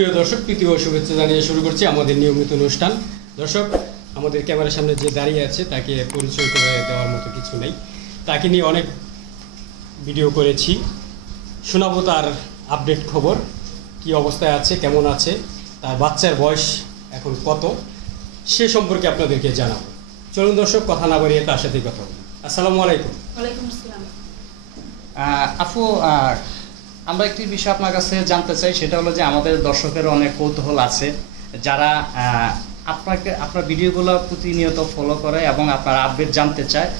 প্রিয় দর্শক, প্রীতি ও শুভেচ্ছা জানিয়ে শুরু করছি আমাদের নিয়মিত অনুষ্ঠান। দর্শক, আমাদের ক্যামেরার সামনে যে দাঁড়িয়ে আছে তাকে পরিচয় করে দেওয়ার মতো কিছু নেই। তাকে নিয়ে অনেক ভিডিও করেছি, শোনাবো তার আপডেট খবর, কি অবস্থায় আছে, কেমন আছে, তার বাচ্চার বয়স এখন কত, সে সম্পর্কে আপনাদেরকে জানাবো। চলুন দর্শক, কথা না বাড়িয়ে তার সাথেই কথা বলি। আসসালামু আলাইকুম। ওয়ালাইকুম আসসালাম। আপু, আমরা একটি বিষয় আপনার কাছে জানতে চাই, সেটা হলো যে আমাদের দর্শকের অনেক কৌতূহল আছে যারা আপনার ভিডিওগুলো প্রতিনিয়ত ফলো করে এবং আপনার আপডেট জানতে চায়।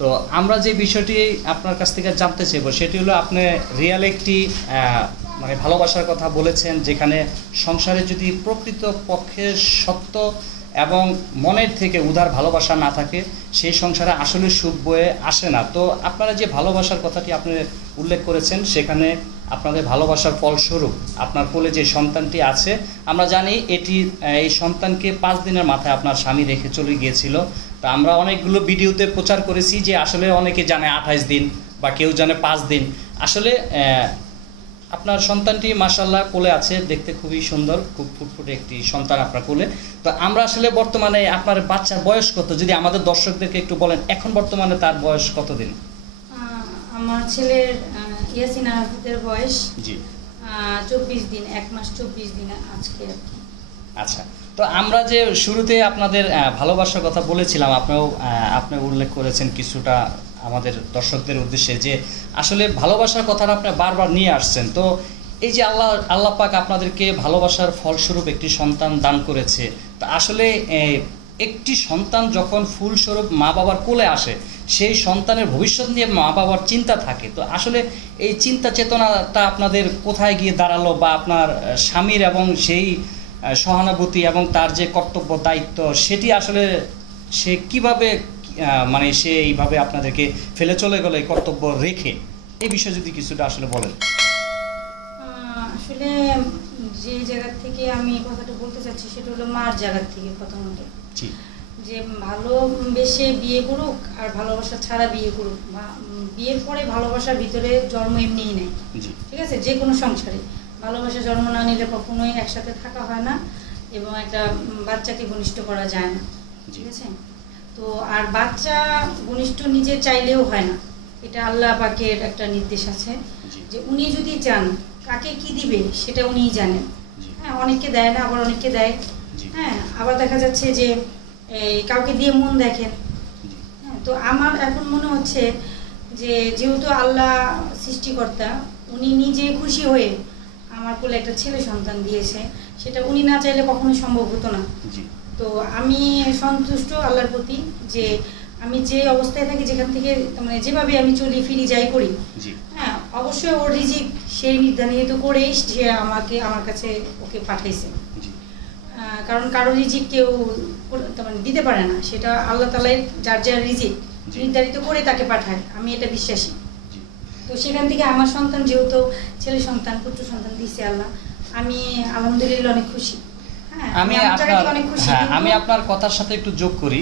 তো আমরা যে বিষয়টি আপনার কাছ থেকে জানতে চাইব সেটি হলো, আপনি রিয়েল একটি মানে ভালোবাসার কথা বলেছেন, যেখানে সংসারে যদি প্রকৃত পক্ষে সত্য এবং মনের থেকে উদার ভালোবাসা না থাকে, সেই সংসারে আসলে সুখ বয়ে আসে না। তো আপনারা যে ভালোবাসার কথাটি আপনি উল্লেখ করেছেন, সেখানে আপনাদের ভালোবাসার ফলস্বরূপ আপনার কোলে যে সন্তানটি আছে, আমরা জানি এই সন্তানকে 5 দিনের মাথায় আপনার স্বামী রেখে চলে গিয়েছিল। তো আমরা অনেকগুলো ভিডিওতে প্রচার করেছি যে আসলে অনেকে জানে 28 দিন বা কেউ জানে 5 দিন। আসলে আপনার সন্তানটি মাশাআল্লাহ কোলে আছে, দেখতে খুবই সুন্দর, খুব ফুটফুটে একটি সন্তান আপনার কোলে। তো আমরা আসলে বর্তমানে আপনার বাচ্চার বয়স কত, যদি আমাদের দর্শকদেরকে একটু বলেন, এখন বর্তমানে তার বয়স কত দিন? আমার ছেলের ইয়াসিন আহমেদের বয়স জি 24 দিন, 1 মাস 24 দিন আজকে আর কি। আচ্ছা, তো আমরা যে শুরুতে আপনাদের ভালোবাসার কথা বলেছিলাম, আপনি উল্লেখ করেছেন কিছুটা আমাদের দর্শকদের উদ্দেশ্যে যে আসলে ভালোবাসার কথাটা আপনি বারবার নিয়ে আসছেন। তো এই যে আল্লাহ পাক আপনাদেরকে ভালোবাসার ফলস্বরূপ একটি সন্তান দান করেছে, তো আসলে একটি সন্তান যখন ফুলস্বরূপ মা বাবার কোলে আসে, সেই সন্তানের ভবিষ্যৎ নিয়ে মা বাবার চিন্তা থাকে। তো আসলে এই চিন্তা চেতনাটা আপনাদের কোথায় গিয়ে দাঁড়ালো, বা আপনার স্বামীর এবং সেই সহানুভূতি এবং তার যে কর্তব্য দায়িত্ব, সেটি আসলে সে কিভাবে মানে সে এইভাবে আপনাদেরকে ফেলে চলে গেল এই কর্তব্য রেখে, এই বিষয়ে যদি কিছুটা আসলে বলেন। আসলে যে জায়গা থেকে আমি কথাটা বলতে চাচ্ছি সেটা হলো মার জায়গা থেকে। প্রথমত যে ভালোবেসে বিয়ে করুক আর ভালোবাসা ছাড়া বিয়ে করুক, বিয়ের পরে ভালোবাসার ভিতরে জন্ম এমনিই নেয়, ঠিক আছে? যে কোনো সংসারে ভালোবাসা জন্ম না নিলে কখনোই একসাথে থাকা হয় না এবং একটা বাচ্চাকে ঘনিষ্ঠ করা যায় না, ঠিক আছে? তো আর বাচ্চা ঘনিষ্ঠ নিজে চাইলেও হয় না, এটা আল্লাহ পাকের একটা নির্দেশ আছে যে উনি যদি চান কাকে কি দিবে সেটা উনিই জানেন। হ্যাঁ, অনেককে দেয় না, আবার অনেককে দেয়। হ্যাঁ, আবার দেখা যাচ্ছে যে কাউকে দিয়ে মন দেখেন। হ্যাঁ, তো আমার এখন মনে হচ্ছে যে যেহেতু আল্লাহ সৃষ্টিকর্তা, উনি নিজে খুশি হয়ে আমার কোলে একটা ছেলে সন্তান দিয়েছে, সেটা উনি না চাইলে কখনোই সম্ভব হতো না। তো আমি সন্তুষ্ট আল্লাহর প্রতি যে আমি যে অবস্থায় থাকি, যেখান থেকে মানে যেভাবে আমি চলি ফিরি যাই করি, হ্যাঁ অবশ্যই ওর রিজিক সেই নির্ধারিত করেই সে আমার কাছে ওকে পাঠাইছে। কারণ কারো রিজিক কেউ মানে দিতে পারে না, সেটা আল্লাহ তাআলাই যার যার রিজিক নির্ধারিত করে তাকে পাঠায়, আমি এটা বিশ্বাসী। তো সেখান থেকে আমার সন্তান, যেহেতু ছেলে সন্তান, পুত্র সন্তান দিয়েছে আল্লাহ, আমি আলহামদুলিল্লাহ অনেক খুশি। আমি আপনার কথার সাথে একটু যোগ করি,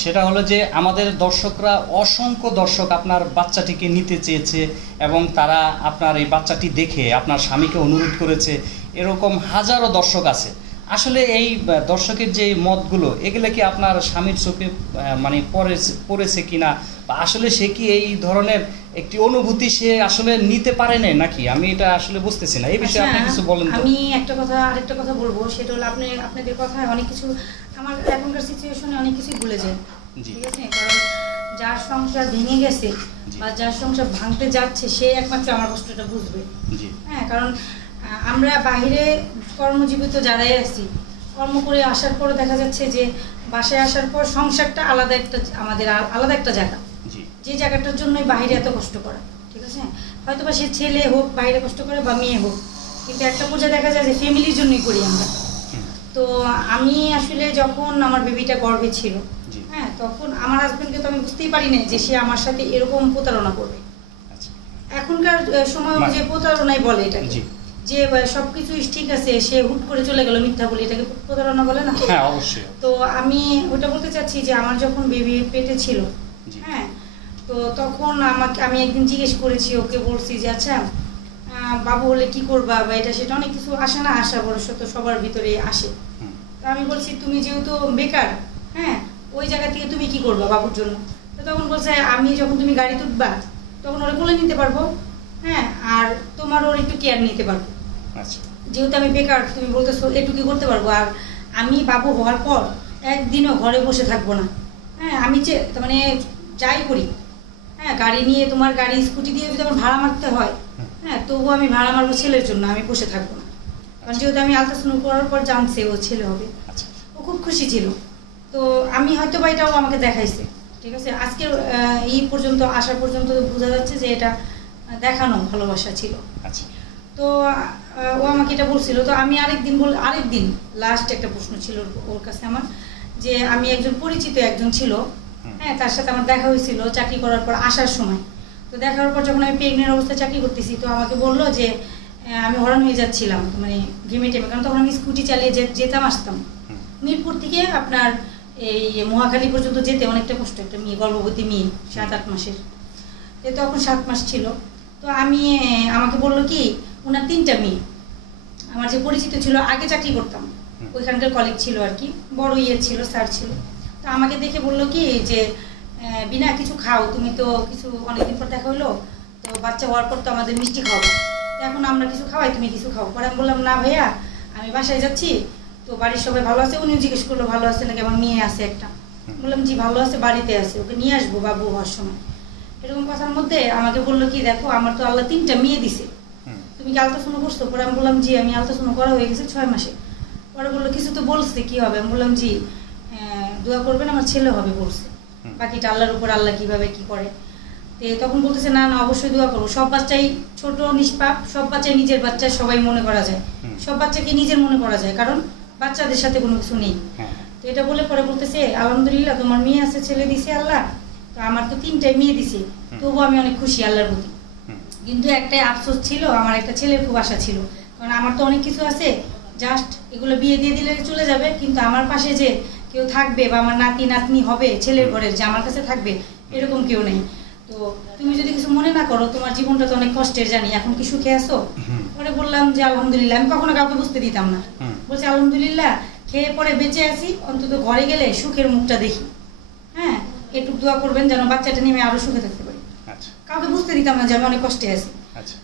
সেটা হলো যে আমাদের দর্শকরা, অসংখ্য দর্শক আপনার বাচ্চাটিকে নিতে চেয়েছে এবং তারা আপনার এই বাচ্চাটি দেখে আপনার স্বামীকে অনুরোধ করেছে, এরকম হাজারো দর্শক আছে। আসলে এই দর্শকের যে মতগুলো, এগুলো কি আপনার স্বামীর চোখে মানে পড়েছে কিনা, বা আসলে সে কি এই ধরনের একটি অনুভূতি সে আসলে নিতে পারে না নাকি, আমি এটা আসলে বুঝতেছি না। এই বিষয়ে আপনি কিছু বলেন। আমি আরেকটা কথা বলবো, সেটা হলো আপনাদের কথায় অনেক কিছু আমার এখনকার সিচুয়েশনে অনেক কিছুই ভুলে যায়, ঠিক আছে? কারণ যার সংসার ভেঙে গেছে বা যার সংসার ভাঙতে যাচ্ছে, সে একমাত্র আমার কষ্টটা বুঝবে। হ্যাঁ, কারণ আমরা বাইরে কর্মজীবিত যারাই আছি, কর্ম করে আসার পর দেখা যাচ্ছে যে বাসায় আসার পর সংসারটা আমাদের আলাদা একটা জায়গা, যে জায়গাটার জন্যই বাইরে এত কষ্ট করা, ঠিক আছে? হয়তো বা সে ছেলে হোক বাইরে কষ্ট করে বা মেয়ে হোক, কিন্তু একটা পর্যায়ে দেখা যায় যে ফ্যামিলির জন্যই করি আমরা। তো আমি আসলে যখন আমার বেবিটা গর্ভে ছিল, হ্যাঁ, তখন আমার হাজবেন্ডকে তো আমি বুঝতেই পারি না যে সে আমার সাথে এরকম প্রতারণা করবে। এখনকার সময় যে প্রতারণাই বলে এটাকে, যে সবকিছু ঠিক আছে, সে হুট করে চলে গেল মিথ্যা বলে, এটাকে প্রতারণা বলে না? হ্যাঁ, অবশ্যই। তো আমি ওটা বলতে চাচ্ছি যে আমার যখন বেবি পেটে ছিল, হ্যাঁ, তো তখন আমি একদিন জিজ্ঞেস করেছি ওকে, বলছি যে আচ্ছা বাবু হলে কি করবা বা এটা সেটা অনেক কিছু আসে না, আশা ভরসা তো সবার ভিতরে আসে। তো আমি বলছি তুমি যেহেতু বেকার, হ্যাঁ ওই জায়গা থেকে তুমি কি করবা বাবুর জন্য? তো তখন বলছে আমি যখন তুমি গাড়ি তুলবা তখন ওরা কোলে নিতে পারবো, হ্যাঁ আর তোমার ওর একটু কেয়ার নিতে পারবো। আচ্ছা যেহেতু আমি বেকার তুমি বলতেছো এটুকু করতে পারবো, আর আমি বাবু হওয়ার পর একদিনও ঘরে বসে থাকবো না, হ্যাঁ আমি মানে যাই করি, হ্যাঁ গাড়ি নিয়ে তোমার গাড়ি স্কুটি দিয়ে যদি আমার ভাড়া মারতে হয়, হ্যাঁ তবুও আমি ভাড়া মারবো ছেলের জন্য, আমি বসে থাকবো না। কারণ যেহেতু আমি আলট্রাসাউন্ড করার পর জানছে ও ছেলে হবে, আচ্ছা ও খুব খুশি ছিল। তো আমি হয়তো বা এটাও আমাকে দেখাইছে, ঠিক আছে আজকে এই পর্যন্ত আসা পর্যন্ত বোঝা যাচ্ছে যে এটা দেখানো ভালোবাসা ছিল। আচ্ছা তো ও আমাকে এটা বলছিল। তো আমি আরেকদিন লাস্ট একটা প্রশ্ন ছিল ওর কাছে আমার, যে আমি একজন পরিচিত একজন ছিল, হ্যাঁ তার সাথে আমার দেখা হয়েছিল চাকরি করার পর আসার সময়। তো দেখার পর যখন আমি প্রেগনেন্ট অবস্থায় চাকরি করতেছি, তো আমাকে বললো যে আমি হরান হয়ে যাচ্ছিলাম মানে ঘেমে টেমে, কারণ তখন আমি স্কুটি চালিয়ে যেতাম আসতাম মিরপুর থেকে আপনার এই মহাখালী পর্যন্ত যেতে অনেকটা কষ্ট, একটা মেয়ে গর্ভবতী মেয়ে 7-8 মাসের, তো তখন 7 মাস ছিল। তো আমাকে বললো কি ওনার 3টা মেয়ে, আমার যে পরিচিত ছিল আগে চাকরি করতাম ওইখানকার কলিগ ছিল আর কি, বড় ছিল স্যার ছিল। তো আমাকে দেখে বললো কি যে বিনা কিছু খাও, তুমি তো কিছু অনেকদিন পর দেখা হলো, তো বাচ্চা হওয়ার পর তো আমাদের মিষ্টি খাওয়াবো, এখন আমরা কিছু খাওয়াই তুমি কিছু খাও। পরে আমি বললাম না ভাইয়া আমি বাসায় যাচ্ছি, তো বাড়ির সবাই ভালো আছে। উনিও জিজ্ঞেস করলো ভালো আছে নাকি, আমার মেয়ে আছে একটা। বললাম জি ভালো আছে, বাড়িতে আছে, ওকে নিয়ে আসবো বাবু হওয়ার সময়। এরকম কথার মধ্যে আমাকে বললো কি দেখো আমার তো আল্লাহ 3টা মেয়ে দিছে, তুমি কি আলট্রাসাউন্ড করছো? পরে আমি বললাম জি আমি আলট্রাসাউন্ড করা হয়ে গেছে 6 মাসে। পরে বললো কিছু তো বলছে কি হবে? আমি বললাম জি দোয়া করবেন আমার ছেলে হবে বলছে, বাকিটা আল্লাহর উপর, আল্লাহ কিভাবে কি করে। তো তখন বলতেছে না না অবশ্যই দোয়া করবো, সব বাচ্চাই ছোট নিষ্পাপ, সব বাচ্চাই নিজের বাচ্চা সবাই মনে করা যায়, সব বাচ্চাকে নিজের মনে করা যায়, কারণ বাচ্চাদের সাথে কোনো কিছু নেই। তো এটা বলে পরে বলতেছে আলহামদুলিল্লাহ তোমার মেয়ে আছে, ছেলে দিছে আল্লাহ, তো আমার তো 3টাই মেয়ে দিছে, তবুও আমি অনেক খুশি আল্লাহর প্রতি। কিন্তু একটাই আফসোস ছিল, আমার একটা ছেলের খুব আশা ছিল, কারণ আমার তো অনেক কিছু আছে, জাস্ট এগুলো বিয়ে দিয়ে দিলে চলে যাবে, কিন্তু আমার পাশে যে কেউ থাকবে বা আমার নাতি নাতনি হবে ছেলের ঘরের, যে আমার কাছে থাকবে এরকম কেউ নেই। তো তুমি যদি কিছু মনে না করো, তোমার জীবনটা তো অনেক কষ্টের জানি, এখন কি সুখে আছো? পরে বললাম যে আলহামদুলিল্লাহ, আমি কখনো কাউকে বুঝতে দিতাম না, বলছি আলহামদুলিল্লাহ খেয়ে পরে বেঁচে আছি, অন্তত ঘরে গেলে সুখের মুখটা দেখি, হ্যাঁ একটু দোয়া করবেন যেন বাচ্চাটা নিয়ে আমি আরো সুখে থাকতে পারি। কাউকে বুঝতে দিতাম না যে আমি অনেক কষ্টে আছি,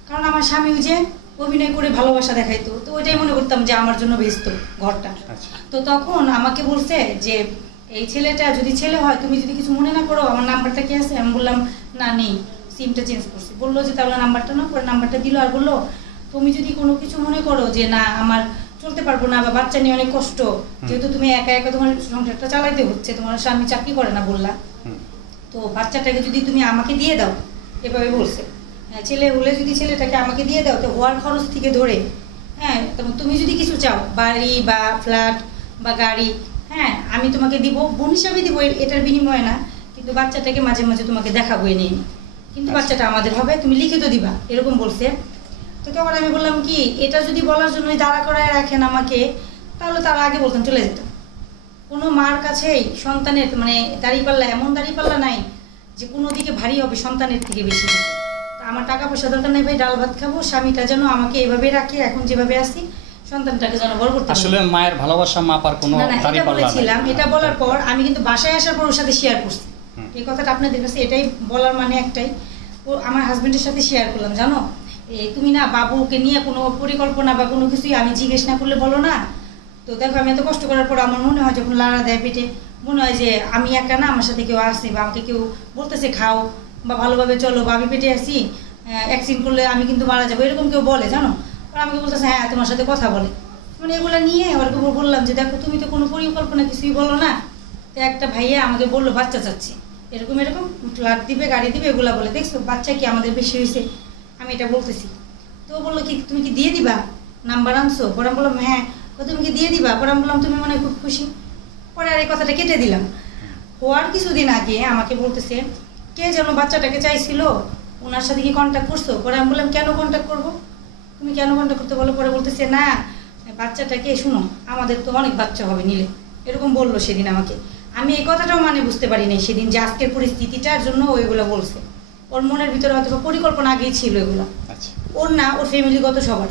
কারণ আমার স্বামী যে অভিনয় করে ভালোবাসা দেখাইতো, তো ওইটাই মনে করতাম যে আমার জন্য বেস্ত ঘরটা। তো তখন আমাকে বলছে যে এই ছেলেটা যদি ছেলে হয় তুমি যদি কিছু মনে না করো, আমার নাম্বারটা কি আছে? আমি বললাম না নেই, সিমটা চেঞ্জ করছি। বললো যে তাহলে নাম্বারটা না, পরে নাম্বারটা দিল আর বললো তুমি যদি কোনো কিছু মনে করো যে না আমার চলতে পারবো না বা বাচ্চা নিয়ে অনেক কষ্ট, যেহেতু তুমি একা একা তোমার সংসারটা চালাইতে হচ্ছে, তোমার স্বামী চাকরি করে না বললা, তো বাচ্চাটাকে যদি তুমি আমাকে দিয়ে দাও, এভাবে বলছে, ছেলে হলে যদি ছেলেটাকে আমাকে দিয়ে দাও, তো হওয়ার খরচ থেকে ধরে, হ্যাঁ তুমি যদি কিছু চাও বাড়ি বা ফ্ল্যাট বা গাড়ি, হ্যাঁ আমি তোমাকে দিব, বোন হিসাবে দিব, এটার বিনিময়ে না, কিন্তু বাচ্চাটাকে মাঝে মাঝে তোমাকে দেখাবো এনে, কিন্তু বাচ্চাটা আমাদের হবে, তুমি লিখিত দিবা, এরকম বলছে। তো তখন আমি বললাম কি এটা যদি বলার জন্যই দাঁড়া করায় রাখেন আমাকে, তাহলে তার আগে বলতাম চলে যেতাম। কোনো মার কাছেই সন্তানের মানে দাঁড়িপাল্লা, এমন দাঁড়িপাল্লা নাই যে কোনো দিকে ভারী হবে সন্তানের থেকে বেশি। আমার টাকা পয়সা দরকার নেই ভাই, ডাল ভাত খাবো, স্বামীটা যেন আমাকে এভাবে রাখে এখন যেভাবে আছি, সন্তানটাকে যেন বড় করতে। আসলে মায়ের ভালোবাসা মাপার কোনো এটা বলেছিলাম। এটা বলার পর আমি কিন্তু বাসায় আসার পর ওর সাথে শেয়ার করছি এই কথাটা আপনাদের কাছে, এটাই বলার মানে একটাই, ও আমার হাজবেন্ডের সাথে শেয়ার করলাম জানো তুমি না বাবুকে নিয়ে কোনো পরিকল্পনা বা কোনো কিছুই আমি জিজ্ঞেস না করলে বলো না। তো দেখো আমি এত কষ্ট করার পর আমার মনে হয় যখন লাড়া দেয় পেটে, মনে হয় যে আমি একা না, আমার সাথে কেউ আসছে বা আমাকে কেউ বলতেছে খাও বা ভালোভাবে চলো বা আমি পেটে আসি, অ্যাক্সিডেন্ট করলে আমি কিন্তু মারা যাবো, এরকম কেউ বলে জানো। আর আমাকে বলতেছে হ্যাঁ তোমার সাথে কথা বলে, মানে এগুলো নিয়ে ওরকে বললাম যে দেখো তুমি তো কোনো পরিকল্পনা কিছুই বলো না। তো একটা ভাইয়া আমাকে বললো বাচ্চা চাচ্ছি, এরকম এরকম ফ্ল্যাট দিবে গাড়ি দিবে এগুলা বলে, দেখছো বাচ্চা কি আমাদের বেশি হয়েছে, আমি এটা বলতেছি। তো বললো কি তুমি কি দিয়ে দিবা, নাম্বার আনছো? পরে আমি বললাম হ্যাঁ। তুমি কি দিয়ে দিবা? পরে আমি বললাম তুমি মনে খুব খুশি। পরে আর এই কথাটা কেটে দিলাম। হওয়ার কিছুদিন আগে আমাকে বলতেছে কে যেন বাচ্চাটাকে চাইছিল, ওনার সাথে কি কন্ট্যাক্ট করছো? পরে আমি বললাম কেন কন্ট্যাক্ট করবো, তুমি কেন কন্ট্যাক্ট করতে বলো? পরে বলতেছে না বাচ্চাটাকে শুনো আমাদের তো অনেক বাচ্চা হবে নিলে, এরকম বললো সেদিন আমাকে। আমি এই কথাটাও মানে বুঝতে পারি নাই সেদিন যে আজকের পরিস্থিতিটার জন্য ওইগুলো বলছে, ওর মনের ভিতরে হয়তো পরিকল্পনা আগেই ছিল এগুলো। ওর না, ওর ফ্যামিলিগত সবার।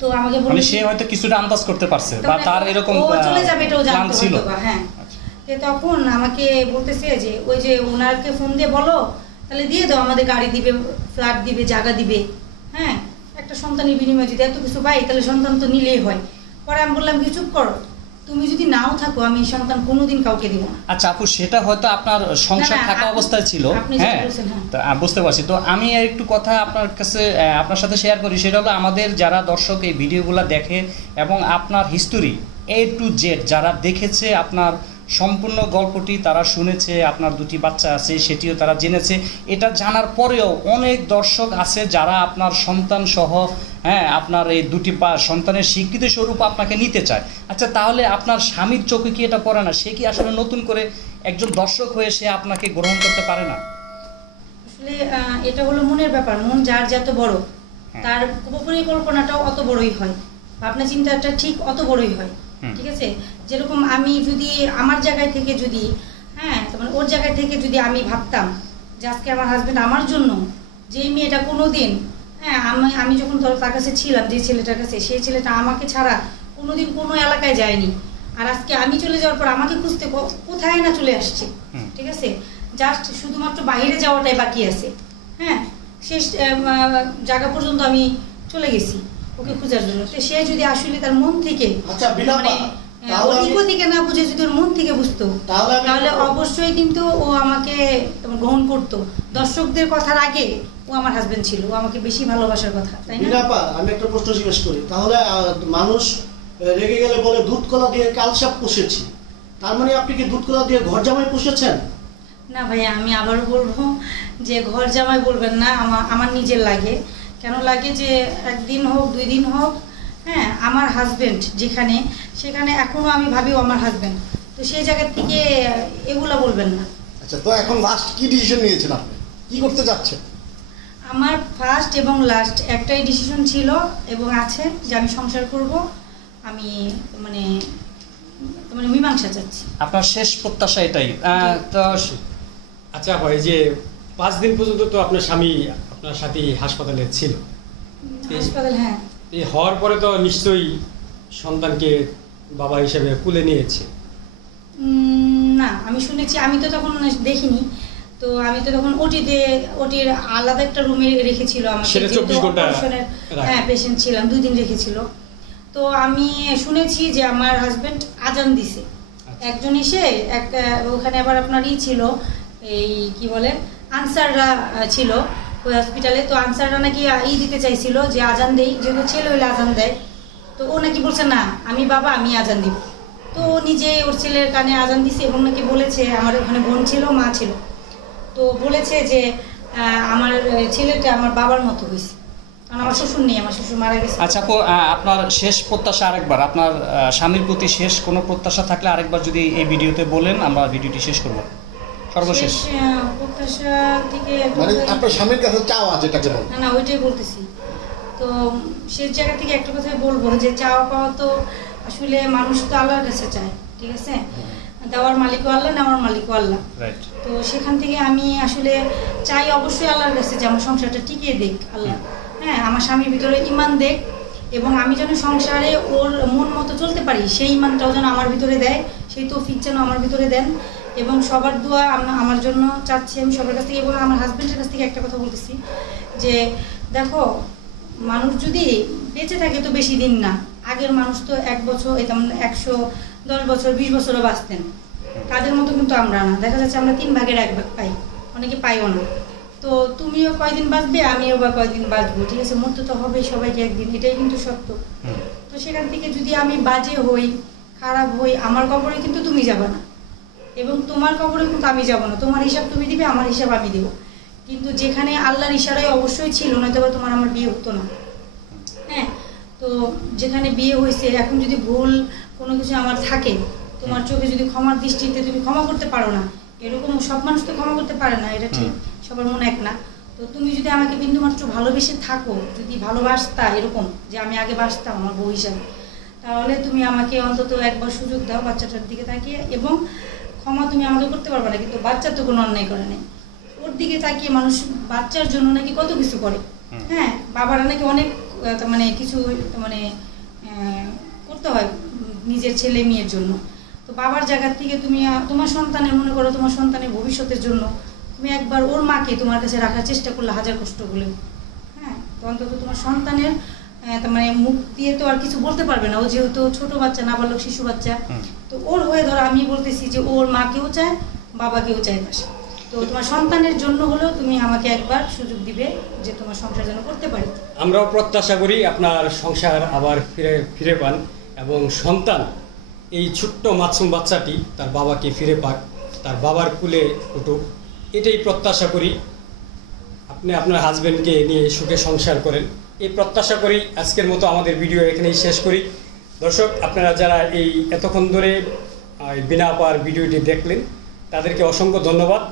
তো আমাকে মানে সে হয়তো কিছুটা আন্দাজ করতে পারছে বা তার এরকম ও চলে যাবে এটাও প্ল্যান জানতে ছিল। হতো বা, হ্যাঁ। তো তখন আমাকে বলতেছে যে ওই যে ওনারকে ফোন দিয়ে বলো তাহলে দিয়ে দাও, আমাদের গাড়ি দিবে, ফ্ল্যাট দিবে, জায়গা দিবে, হ্যাঁ, একটা সন্তানের বিনিময়ে যদি এত কিছু পাই তাহলে সন্তান তো নিলেই হয়। পরে আমি বললাম কি চুপ করো, তুমি যদি নাও থাকো আমি সন্তান কোনোদিন কাউকে দিব না। আচ্ছা আপু, সেটা হয়তো আপনার সংসার না, না, থাকা অবস্থায় ছিল, আপনি যেটা হ্যাঁ, বলছেন, হ্যাঁ। তো বুঝতে পারছি। তো আমি একটু কথা আপনার কাছে আপনার সাথে শেয়ার করি, সেটা হলো আমাদের যারা দর্শক এই ভিডিওগুলো দেখে এবং আপনার হিস্টোরি A to Z যারা দেখেছে, আপনার সম্পূর্ণ গল্পটি তারা শুনেছে, আপনার দুটি বাচ্চা আছে সেটিও তারা জেনেছে, এটা জানার পরেও অনেক দর্শক আছে যারা আপনার সন্তান সহ, হ্যাঁ, আপনার এই দুটি সন্তানের স্বীকৃতি স্বরূপ আপনাকে নিতে চায়। আচ্ছা তাহলে আপনার স্বামীর চোখে কি এটা পড়ে না? সে কি আসলে নতুন করে একজন দর্শক হয়ে সে আপনাকে গ্রহণ করতে পারে না? আসলে এটা হলো মনের ব্যাপার, মন যার যত বড় তার পরিকল্পনাটাও অত বড়ই হয়, ভাবনা চিন্তাটা ঠিক অত বড়ই হয়, ঠিক আছে। যেরকম আমি যদি আমার জায়গায় থেকে যদি, হ্যাঁ, মানে ওর জায়গায় থেকে যদি আমি ভাবতাম যে আজকে আমার হাজবেন্ড আমার জন্য, যে মেয়েটা কোনোদিন, হ্যাঁ, আমি যখন তার কাছে ছিলাম, যে ছেলেটার কাছে, সেই ছেলেটা আমাকে ছাড়া কোনোদিন কোনো এলাকায় যায়নি, আর আজকে আমি চলে যাওয়ার পর আমাকে খুঁজতে কোথায় না চলে আসছে, ঠিক আছে। জাস্ট শুধুমাত্র বাইরে যাওয়াটাই বাকি আছে, হ্যাঁ, শেষ জায়গা পর্যন্ত আমি চলে গেছি ওকে খোঁজার জন্য। তো সে যদি আসলে তার মন থেকে, মানে ওদিক থেকে না বুঝে যদি ওর মন থেকে বুঝতো তাহলে অবশ্যই কিন্তু ও আমাকে গ্রহণ করতো। দর্শকদের কথার আগে ও আমার হাজবেন্ড ছিল, ও আমাকে বেশি ভালোবাসার কথা, তাই না? আমি একটা প্রশ্ন জিজ্ঞেস করি, তাহলে মানুষ রেগে গেলে বলে দুধ কলা দিয়ে কালসাপ পুষেছি, তার মানে আপনি কি দুধ কলা দিয়ে ঘর জামাই পুষেছেন? না ভাইয়া, আমি আবারও বলবো যে ঘর জামাই বলবেন না, আমার নিজের লাগে। কেন লাগে যে একদিন হোক 2 দিন হোক, হ্যাঁ, আমার হাজবেন্ড যেখানে, সেখানে এখনো আমি ভাবি ও আমার হাজবেন্ড, তো সেই জায়গা থেকে এগুলা বলবেন না। আচ্ছা, তো এখন লাস্ট কি ডিসিশন নিয়েছেন আপনি, কি করতে যাচ্ছেন? আমার ফার্স্ট এবং লাস্ট একটাই ডিসিশন ছিল এবং আছে যে আমি সংসার করব, আমি মানে মানে মীমাংসা চাচ্ছি। আপনার শেষ প্রত্যাশা এটাই? তো আচ্ছা হয় যে 5 দিন পর্যন্ত তো আপনার স্বামী আপনার সাথে হাসপাতালে ছিল, হাসপাতাল, হ্যাঁ, এই হওয়ার পরে তো নিশ্চয়ই সন্তানকে বাবা হিসেবে কুলে নিয়েছে। না, আমি শুনেছি, আমি তো তখন দেখিনি, তো আমি তো তখন ওটির আলাদা একটা রুমে রেখেছিল আমাকে, সেটা 24 ঘন্টা, হ্যাঁ, পেশেন্ট ছিলাম, 2 দিন রেখেছিল। তো আমি শুনেছি যে আমার হাজবেন্ড আজান দিছে, একজন এসে ওখানে আবার আপনার ছিল, এই কি বলে, আনসাররা ছিল ওই হসপিটালে, তো আনসাররা নাকি দিতে চাইছিল যে আজান দেই, যেহেতু ছেলে হইলে আজান দেয়, তো ও নাকি বলছে না আমি বাবা, আমি আজান দিব। তো ও নিজে ওর ছেলের কানে আজান দিছে এবং নাকি বলেছে, আমার ওখানে বোন ছিল, মা ছিল, তো বলেছে যে আমার ছেলেটা আমার বাবার মতো হয়েছে, কারণ আমার শ্বশুর নেই, আমার শ্বশুর মারা গেছে। আচ্ছা আপু, আপনার শেষ প্রত্যাশা আরেকবার, আপনার স্বামীর প্রতি শেষ কোনো প্রত্যাশা থাকলে আরেকবার যদি এই ভিডিওতে বলেন, আমরা ভিডিওটি শেষ করব। সর্বশেষ প্রত্যাশা থেকে মানে আপনার স্বামীর কাছে চাওয়া যেটাকে বলে। না, ওইটাই বলতেছি। তো সেই জায়গা থেকে একটা কথাই বলবো যে চাওয়া পাওয়া তো আসলে মানুষ তো আল্লাহর কাছে চায়, ঠিক আছে, দেওয়ার মালিকও আল্লাহ, নেওয়ার মালিকও আল্লাহ। তো সেখান থেকে আমি আসলে চাই অবশ্যই আল্লাহর কাছে যে আমার সংসারটা টিকিয়ে দেখ আল্লাহ, হ্যাঁ, আমার স্বামীর ভিতরে ঈমান দেখ, এবং আমি যেন সংসারে ওর মন মতো চলতে পারি, সেই ঈমানটাও যেন আমার ভিতরে দেয়, সেই তৌফিক যেন আমার ভিতরে দেন, এবং সবার দোয়া আমার জন্য চাচ্ছি আমি সবার কাছ থেকে। এবং আমার হাজবেন্ডের কাছ থেকে একটা কথা বলতেছি যে দেখো, মানুষ যদি বেঁচে থাকে তো বেশি দিন না, আগের মানুষ তো 1 বছর, 110 বছর 20 বছরও বাঁচতেন, তাদের মতো কিন্তু আমরা না, দেখা যাচ্ছে আমরা 3 ভাগের 1 ভাগ পাই, অনেকে পাইও না। তো তুমিও কয়দিন বাঁচবে, আমিও বা কয়দিন বাঁচবো, ঠিক আছে, মরতে তো হবে সবাইকে একদিন, এটাই কিন্তু সত্য। তো সেখান থেকে যদি আমি বাজে হই, খারাপ হই, আমার কবরে কিন্তু তুমি যাবে না, এবং তোমার কবরে কিন্তু আমি যাব না, তোমার হিসাব তুমি দিবে, আমার হিসাব আমি দিব, কিন্তু যেখানে আল্লাহর ইশারায় অবশ্যই ছিল, নয়তো বা তোমার আমার বিয়ে হতো না, হ্যাঁ। তো যেখানে বিয়ে হয়েছে, এখন যদি ভুল কোনো কিছু আমার থাকে, তোমার চোখে যদি ক্ষমার দৃষ্টিতে তুমি ক্ষমা করতে পারো না, এরকম সব মানুষ তো ক্ষমা করতে পারে না, এটা ঠিক, সবার মনে এক না। তো তুমি যদি আমাকে বিন্দুমাত্র ভালোবেসে থাকো, যদি ভালোবাসতা এরকম যে আমি আগে বাসতাম আমার বউ হিসাবে, তাহলে তুমি আমাকে অন্তত একবার সুযোগ দাও বাচ্চাটার দিকে তাকিয়ে, এবং ক্ষমা তুমি আমাকে করতে পারবে না, কিন্তু বাচ্চার তো কোনো অন্যায় করে নেই, ওর দিকে তাকিয়ে মানুষ বাচ্চার জন্য নাকি কত কিছু করে, হ্যাঁ, বাবারা নাকি অনেক তার মানে কিছু মানে করতে হয় নিজের ছেলে মেয়ের জন্য। তো বাবার জায়গা থেকে তুমি তোমার সন্তানের, মনে করো তোমার সন্তানের ভবিষ্যতের জন্য তুমি একবার ওর মাকে তোমার কাছে রাখার চেষ্টা করলে, হাজার কষ্ট হলেও, হ্যাঁ, তো অন্তত তোমার সন্তানের তার মানে মুখ দিয়ে তো আর কিছু বলতে পারবে না, ও যেহেতু ছোট বাচ্চা, নাবালক শিশু বাচ্চা, তো ওর হয়ে ধরো আমি বলতেছি যে ওর মাকেও চায়, বাবাকেও চায় পাশে। তো তোমার সন্তানের জন্য হলেও তুমি আমাকে একবার সুযোগ দিবে যে তোমার সংসার যেন করতে পারি। আমরাও প্রত্যাশা করি আপনার সংসার আবার ফিরে পান এবং সন্তান এই ছোট্ট মাসুম বাচ্চাটি তার বাবাকে ফিরে পাক, তার বাবার কুলে উঠুক, এটাই প্রত্যাশা করি। আপনি আপনার হাজবেন্ডকে নিয়ে সুখে সংসার করেন, এই প্রত্যাশা করি। আজকের মতো আমাদের ভিডিও এখানেই শেষ করি। দর্শক, আপনারা যারা এই এতক্ষণ ধরে বিনা আপার ভিডিওটি দেখলেন তাদেরকে অসংখ্য ধন্যবাদ।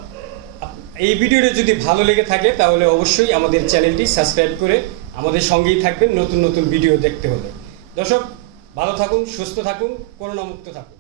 এই ভিডিওটি যদি ভালো লেগে থাকে তাহলে অবশ্যই আমাদের চ্যানেলটি সাবস্ক্রাইব করে আমাদের সঙ্গেই থাকবেন নতুন নতুন ভিডিও দেখতে হলে। দর্শক, ভালো থাকুন, সুস্থ থাকুন, করোনা মুক্ত থাকুন।